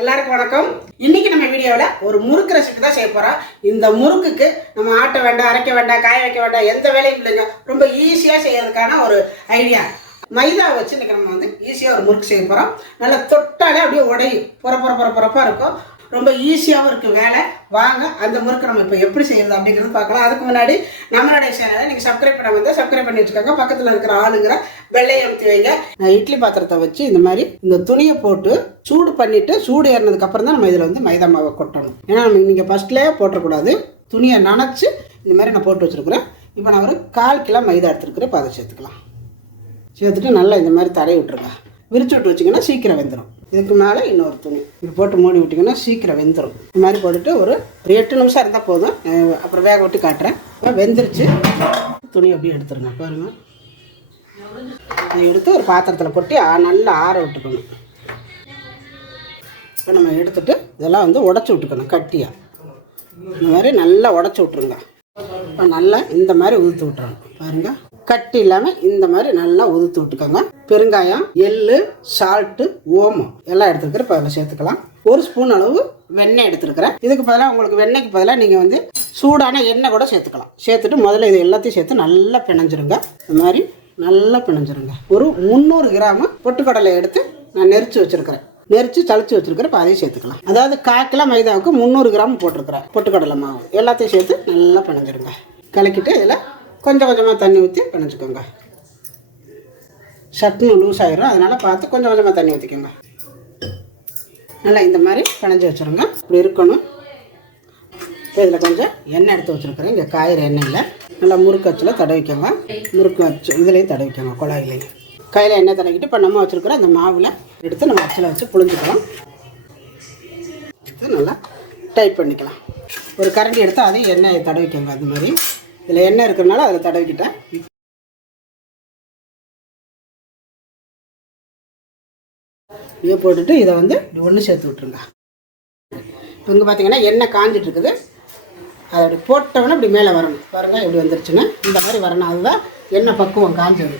எல்லாருக்கும் வணக்கம். இன்னைக்கு நம்ம வீடியோவில் ஒரு முறுக்கு ரெசிபி தான் செய்ய போகிறோம் இந்த முறுக்குக்கு நம்ம ஆட்ட வேண்டாம் அரைக்க வேண்டாம் காய வைக்க வேண்டாம் எந்த வேலையும் இல்லைங்க. ரொம்ப ஈஸியாக செய்யறதுக்கான ஒரு ஐடியா மைதா வச்சு இன்னைக்கு நம்ம வந்து ஈஸியாக ஒரு முறுக்கு செய்ய போகிறோம் நல்லா தொட்டாலே அப்படியே உடையும். புற புற புற புறப்பாக இருக்கும். ரொம்ப ஈஸியாகவும் இருக்குது வேலை. வாங்க அந்த முறுக்கு நம்ம இப்போ எப்படி செய்யறது அப்படிங்கிறது பார்க்கலாம். அதுக்கு முன்னாடி நம்மளுடைய சேனலை நீங்கள் சப்ஸ்கிரைப் பண்ண வந்தால் சப்ஸ்கிரைப் பண்ணி வச்சுக்கோங்க பக்கத்தில் இருக்கிற ஆளுங்கிற வெள்ளையை அமுத்தி வைங்க. நான் இட்லி பாத்திரத்தை வச்சு இந்த மாதிரி இந்த துணியை போட்டு சூடு பண்ணிட்டு சூடு ஏறினதுக்கு அப்புறம் தான் நம்ம இதில் வந்து மைதா மாவை கொட்டணும். ஏன்னா நம்ம நீங்கள் ஃபஸ்ட்லேயே போட்டக்கூடாது துணியை நனைச்சு இந்த மாதிரி நான் போட்டு வச்சுருக்குறேன். இப்போ நான் ஒரு கால் கிலோ மைதா எடுத்துருக்குறேன். இப்போ அதை சேர்த்துக்கலாம். சேர்த்துட்டு நல்லா இந்த மாதிரி தரையை விட்ருங்க விரிச்சு விட்டு வச்சிங்கன்னா சீக்கிரம் வெந்துடும் இதுக்கு மேலே இன்னொரு துணி. இது போட்டு மூடி விட்டிங்கன்னா சீக்கிரம் வெந்துடும் இந்த மாதிரி போட்டுட்டு ஒரு ஒரு எட்டு நிமிஷம் இருந்தால் போதும். அப்புறம் வேக விட்டு காட்டுறேன். வெந்துருச்சு. துணி அப்படியே எடுத்துருங்க. பாருங்க. எடுத்து ஒரு பாத்திரத்தில் கொட்டி நல்லா ஆற விட்டுக்கணும் இப்போ நம்ம எடுத்துட்டு இதெல்லாம் வந்து உடச்சி விட்டுக்கணும் கட்டியாக இந்த மாதிரி நல்லா உடச்சி விட்ருங்க இப்போ நல்லா இந்த மாதிரி உதுத்து விட்டுறணும். பாருங்க. கட்டி இல்லாமல் இந்த மாதிரி நல்லா உதுத்து விட்டுக்கோங்க. பெருங்காயம் எள்ளு சால்ட்டு ஓமம் எல்லாம் எடுத்துருக்கிற இப்போ சேர்த்துக்கலாம். ஒரு ஸ்பூன் அளவு வெண்ணெய் எடுத்துருக்கிறேன். இதுக்கு பதிலாக உங்களுக்கு வெண்ணெய்க்கு பதிலாக நீங்கள் வந்து சூடான எண்ணெய் கூட சேர்த்துக்கலாம். சேர்த்துட்டு முதல்ல இது எல்லாத்தையும் சேர்த்து நல்லா பிணைஞ்சிருங்க. இந்த மாதிரி நல்லா பிணைஞ்சிருங்க. ஒரு முந்நூறு கிராமு பொட்டுக்கடலை எடுத்து நான் நெரிச்சு வச்சுருக்கிறேன். நெரிச்சு சளிச்சு வச்சிருக்கிற இப்போ அதையும் சேர்த்துக்கலாம். அதாவது கால் கிலோ மைதாவுக்கு முந்நூறு கிராம் போட்டிருக்கிறேன். பொட்டுக்கடலை மாவு. எல்லாத்தையும் சேர்த்து நல்லா பிணைஞ்சிருங்க. கலக்கிட்டு இதில் கொஞ்சம் கொஞ்சமாக தண்ணி ஊற்றி பிணைச்சிக்கோங்க சட்னு லூஸ் ஆகிரும் அதனால் பார்த்து கொஞ்சம் கொஞ்சமாக தண்ணி ஊற்றிக்கோங்க நல்லா இந்த மாதிரி பிணைஞ்சி வச்சுருங்க. இப்படி இருக்கணும். இப்போ இதில் கொஞ்சம் எண்ணெய் எடுத்து வச்சுருக்குறேன். இங்கே காயிற எண்ணெயில் நல்லா முறுக்கு வச்சில் தடவிக்கோங்க முறுக்கு வச்சு இதுலேயும் தடவிக்கோங்க குழாயிலையும் கையில் எண்ணெய் தடவிக்கிட்டு இப்போ நம்ம வச்சுருக்கிற அந்த மாவில் எடுத்து நம்ம அச்சில் வச்சு புழிஞ்சுக்கலாம். எடுத்து நல்லா டைட் பண்ணிக்கலாம். ஒரு கரண்டி எடுத்து அதையும் எண்ணெயை தடவிக்கோங்க அந்த மாதிரி. இதில் எண்ணெய் இருக்கிறனால அதில் தடவிக்கிட்டேன். இப்படியே போட்டுட்டு இதை வந்து ஒன்று சேர்த்து விட்ருங்க இங்கே பார்த்தீங்கன்னா எண்ணெய் காஞ்சிட்டு இருக்குது அதை அப்படி போட்டவொடனே இப்படி மேலே வரணும். பாருங்க இப்படி வந்துருச்சுன்னா இந்த மாதிரி வரணும். அதுதான் எண்ணெய் பக்குவம் காஞ்சது.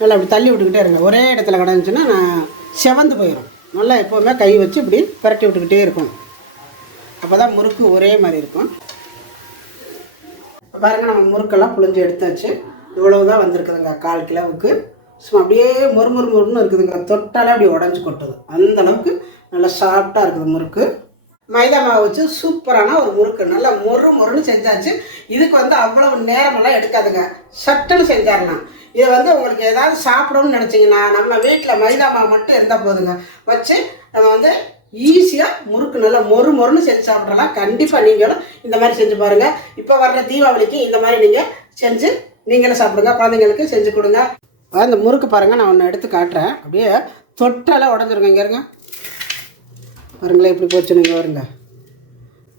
நல்லா அப்படி தள்ளி விட்டுக்கிட்டே இருங்க. ஒரே இடத்துல கிடந்துச்சுன்னா நான் செவந்து போயிடும் நல்லா எப்போவுமே கை வச்சு இப்படி பரட்டி விட்டுக்கிட்டே இருக்கணும். அப்போ தான் முறுக்கு ஒரே மாதிரி இருக்கும். இப்போ பாருங்க நம்ம முறுக்கெல்லாம் புழிஞ்சு எடுத்தாச்சு. இவ்வளவு தான் வந்திருக்குதுங்க கால் கிலோவுக்கு. சும்மா அப்படியே மொறு மொறு மொறுன்னு இருக்குதுங்க. தொட்டாலே அப்படியே உடஞ்சி கொட்டுது. அந்த அளவுக்கு நல்லா சாஃப்டாக இருக்குது முறுக்கு. மைதா மாவு வச்சு சூப்பரான ஒரு முறுக்கு. நல்லா மொறு மொறுன்னு செஞ்சாச்சு. இதுக்கு வந்து அவ்வளவு நேரமெல்லாம் எடுக்காதுங்க. சட்டுன்னு செஞ்சிடலாம். இதை வந்து உங்களுக்கு ஏதாவது சாப்பிடணும்னு நினச்சிங்கன்னா நம்ம வீட்டில் மைதா மாவு மட்டும் இருந்தால் போதுங்க. வச்சு நம்ம வந்து ஈஸியாக முறுக்கு நல்லா மொறு மொறுன்னு செஞ்சு சாப்பிட்றலாம் கண்டிப்பாக நீங்களும் இந்த மாதிரி செஞ்சு பாருங்கள் இப்போ வர்ற தீபாவளிக்கு இந்த மாதிரி நீங்கள் செஞ்சு நீங்களும் சாப்பிடுங்க. குழந்தைங்களுக்கு செஞ்சு கொடுங்க. அந்த முறுக்கு பாருங்கள் நான் ஒன்று எடுத்து காட்டுறேன். அப்படியே தொட்டால உடஞ்சிருங்க. இங்கே இருங்க. பாருங்களேன் எப்படி போச்சு நீங்கள் வருங்க.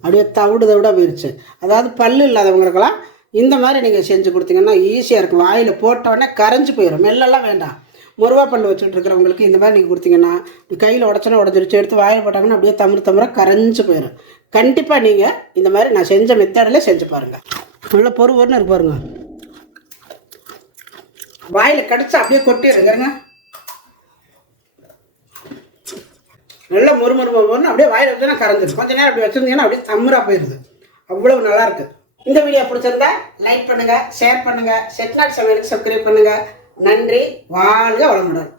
அப்படியே தவிடு தவிடாக போயிடுச்சு அதாவது பல்லு இல்லாதவங்களுக்கெல்லாம் இந்த மாதிரி நீங்கள் செஞ்சு கொடுத்தீங்கன்னா ஈஸியாக இருக்கும். வாயில் போட்டோடனே கரைஞ்சி போயிடும் மெல்லெல்லாம் வேண்டாம். முருவா பல்லு வச்சுட்டு இருக்கிறவங்களுக்கு இந்த மாதிரி நீங்கள் கொடுத்தீங்கன்னா கையில் உடச்சோன்னா உடஞ்சிருச்சு எடுத்து வாயில் போட்டாங்கன்னா அப்படியே தமிழ் தமிழாக கரைஞ்சி போயிடும் கண்டிப்பாக நீங்கள் இந்த மாதிரி நான் செஞ்ச மெத்தடில் செஞ்சு பாருங்கள் நல்லா பொறு பொருன்னு இருக்கு பாருங்க. வாயில் கடிச்சு அப்படியே கொட்டிடுங்க நல்லா மொறு மொறு மொறுன்னு அப்படியே வாயில் வச்சுன்னா கரைஞ்சிடும் கொஞ்சம் நேரம் அப்படி வச்சுருந்தீங்கன்னா அப்படியே தம்முறா போயிடுது. அவ்வளவு நல்லாயிருக்கு இந்த வீடியோ பிடிச்சிருந்தா லைக் பண்ணுங்க ஷேர் பண்ணுங்க செட்நாட் சமையலுக்கு சப்ஸ்கிரைப் பண்ணுங்க. நன்றி வாழ்க வளமுடன்.